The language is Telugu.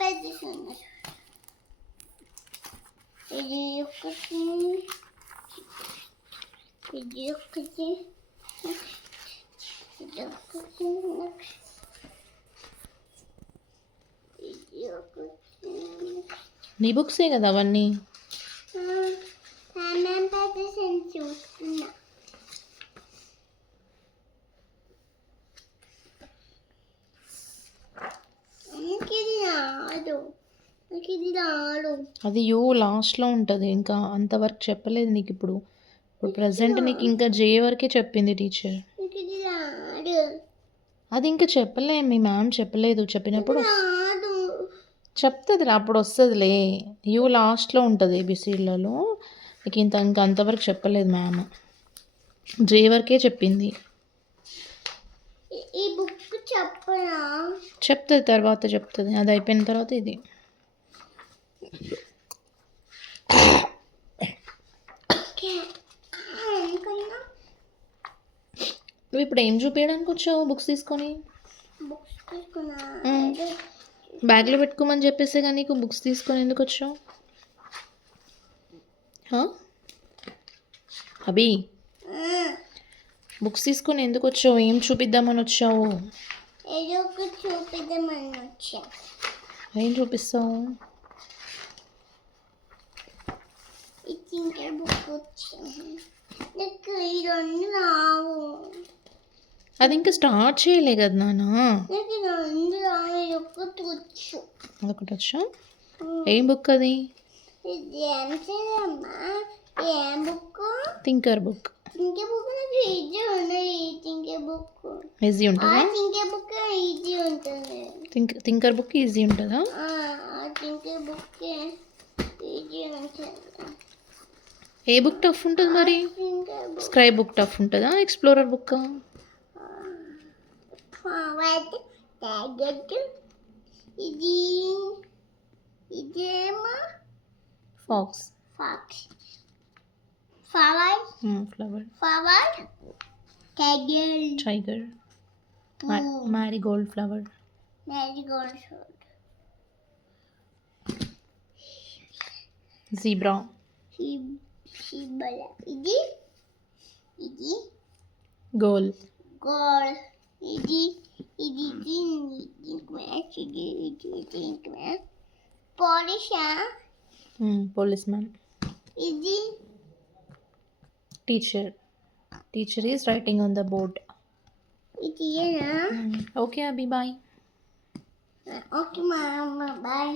పెట్టేస్తున్నా. ఇది ఒకటి, ఇది ఒకటి, ఇది ఒకటి, ఇది ఒకటి. నీ బుక్సే కదా అవన్నీ. సామాన్ పెట్టేసాను చూస్తున్నా. అది యూ లాస్ట్లో ఉంటుంది. ఇంకా అంతవరకు చెప్పలేదు నీకు. ఇప్పుడు ప్రజెంట్ నీకు ఇంకా జే వరకే చెప్పింది టీచర్. అది ఇంకా చెప్పలే, మీ మ్యామ్ చెప్పలేదు. చెప్పినప్పుడు చెప్తుంది, అప్పుడు వస్తుందిలే. యూ లాస్ట్లో ఉంటుంది ఏబిసిడ్లలో. నీకు ఇంకా అంతవరకు చెప్పలేదు మ్యామ్. జే వరకే చెప్పింది. ఈ బుక్ చెప్పనా? చెప్తుంది, తర్వాత చెప్తుంది. అది అయిపోయిన తర్వాత ఇది. నువ్వు ఇప్పుడు ఏం చూపించడానికి వచ్చావు బుక్స్ తీసుకొని? బ్యాగ్లో పెట్టుకోమని చెప్పేస్తే కానీ నీకు బుక్స్ తీసుకొని ఎందుకు వచ్చావు? అభి, బుక్స్ తీసుకొని ఎందుకు వచ్చావు? ఏం చూపిద్దామని వచ్చావు? ఏదో ఒకటి చూపిద్దామని వచ్చా. ఏం చూపిస్తావు? ఇంకా బుక్ వచ్చింది. నాకు ఈ రెండు రావు. అది ఇంకా స్టార్ట్ చేయలే కదా నాన్న. నాకు రెండు రావు, ఒకటి వచ్చు. అదొకటి వచ్చా? ఏం బుక్ అది? ఇది ఏం చేయాలమ్మా? ఏం book? Thinker book. Thinker book నాకు ఈజీ ఉన్నాయి. థింకర్ బుక్ ఈజీ ఉంటుందా? థింకర్ బుక్ ఈజీ ఉంటుంది. థింకర్ బుక్ ఈజీ ఉంటుందా? థింకర్ బుక్ ఈజీ ఉంటుంది. ఏ బుక్ టఫ్ ఉంటుంది మరి? స్క్రైబ్ బుక్ టఫ్ ఉంటుందా? Explorer book? ఇది ఇదేమో fox. Flower. Tiger. Marigold flower. Zebra. ఇది గోల్. ఇది పోలీసా? పోలీస్మ్యాన్. ఇది teacher is writing on the board. ఇది ఓకే అభి, బాయ్. ఓకే మా బాయ్.